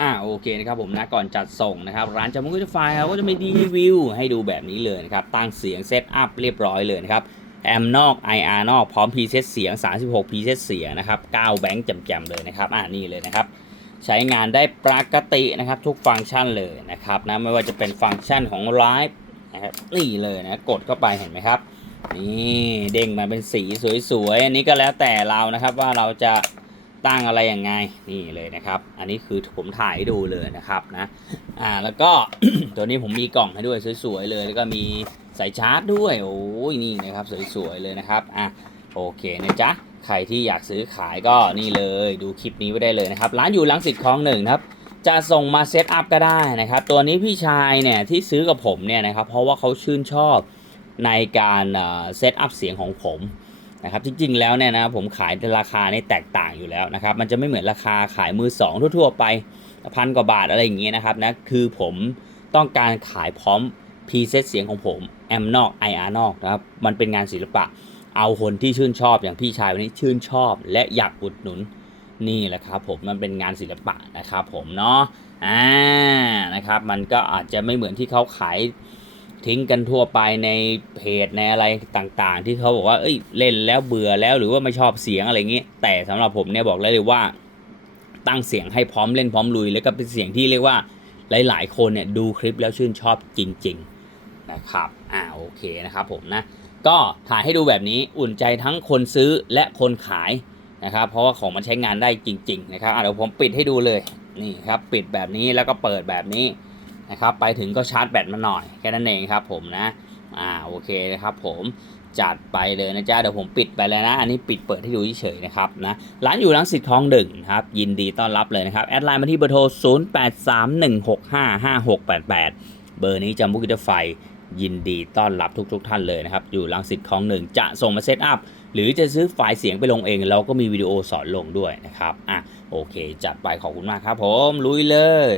อ่าโอเคนะครับผมนะก่อนจัดส่งนะครับร้านจามุกุไฟเขาก็จะมีรีวิวให้ดูแบบนี้เลยนะครับตั้งเสียงเซตอัพเรียบร้อยเลยนะครับแอมนอก IR นอกพร้อมพรีเซตเสียง 36พรีเซตเสียงนะครับ9แบงค์แจ่มๆเลยนะครับอ่านี่เลยนะครับใช้งานได้ปกตินะครับทุกฟังก์ชันเลยนะครับนะไม่ว่าจะเป็นฟังก์ชันของไลฟ์นะครับนี่เลยนะกดเข้าไปเห็นไหมครับนี่เด้งมาเป็นสีสวยๆ อันนี้ก็แล้วแต่เรานะครับว่าเราจะ ตั้งอะไรยังไงนี่เลยนะครับ อันนี้คือผมถ่ายให้ดูเลยนะครับนะอ่าแล้วก็ตัวนี้ผมมีกล่องให้ด้วยสวยๆเลย แล้วก็มีสายชาร์จด้วยโอ้ยนี่นะครับสวยๆเลยนะครับอะโอเคนะจ๊ะใครที่อยากซื้อขายก็นี่เลยดูคลิปนี้ไว้ได้เลยนะครับ ร้านอยู่ลังสิตคลองหนึ่งครับจะส่งมาเซตอัพก็ได้นะครับ ตัวนี้พี่ชายเนี่ยที่ซื้อกับผมเนี่ยนะครับเพราะว่าเขาชื่นชอบในการเซตอัพเสียงของผม นะครับจริงๆแล้วเนี่ยนะผมขายราคาในแตกต่างอยู่แล้วนะครับมันจะไม่เหมือนราคาขายมือสองทั่วๆไปพันกว่าบาทอะไรอย่างเงี้ยนะครับนะคือผมต้องการขายพร้อมพรีเซตเสียงของผมแอมนอก IR นอกนะครับมันเป็นงานศิลปะเอาคนที่ชื่นชอบอย่างพี่ชายวันนี้ชื่นชอบ และอยากอุดหนุนนี่แหละครับผมมันเป็นงานศิลปะนะครับผมเนาะอ่านะครับมันก็อาจจะไม่เหมือนที่เขาขาย ทิ้งกันทั่วไปในเพจในอะไรต่างๆ ที่เขาบอกว่าเอ้ยเล่นแล้วเบื่อแล้วหรือว่าไม่ชอบเสียงอะไรเงี้ยแต่สำหรับผมเนี่ยบอกเลยเลยว่าตั้งเสียงให้พร้อมเล่นพร้อมลุย แล้วก็เป็นเสียงที่เรียกว่าหลาย ๆ คนเนี่ยดูคลิปแล้วชื่นชอบจริง ๆนะครับอ่าโอเคนะครับผมนะก็ถ่ายให้ดูแบบนี้อุ่นใจทั้งคนซื้อและคนขายนะครับ เพราะว่าของมันใช้งานได้จริง ๆ นะครับเดี๋ยวผมปิดให้ดูเลยนี่ครับปิดแบบนี้แล้วก็เปิดแบบนี้ นะครับไปถึงก็ชาร์จแบตมาหน่อยแค่นั้นเองครับผมนะอ่าโอเคนะครับผมจัดไปเลยนะจ๊ะเดี๋ยวผมปิดไปแล้วนะ อันนี้ปิดเปิดให้ดูเฉยๆนะครับนะร้านอยู่รังสิตคลองหนึ่งครับยินดีต้อนรับเลยนะครับ แอดไลน์มาที่เบอร์โทร 0831655688 เบอร์นี้จำบุกิจไฟยินดีต้อนรับทุกๆทท่านเลยนะครับ อยู่ลังสิตคลองหนึ่งจะส่งมาเซตอัพ หรือจะซื้อไฟล์เสียงไปลงเอง เราก็มีวิดีโอสอนลงด้วยนะครับอะโอเค จัดไปขอบคุณมากครับผมลุยเลย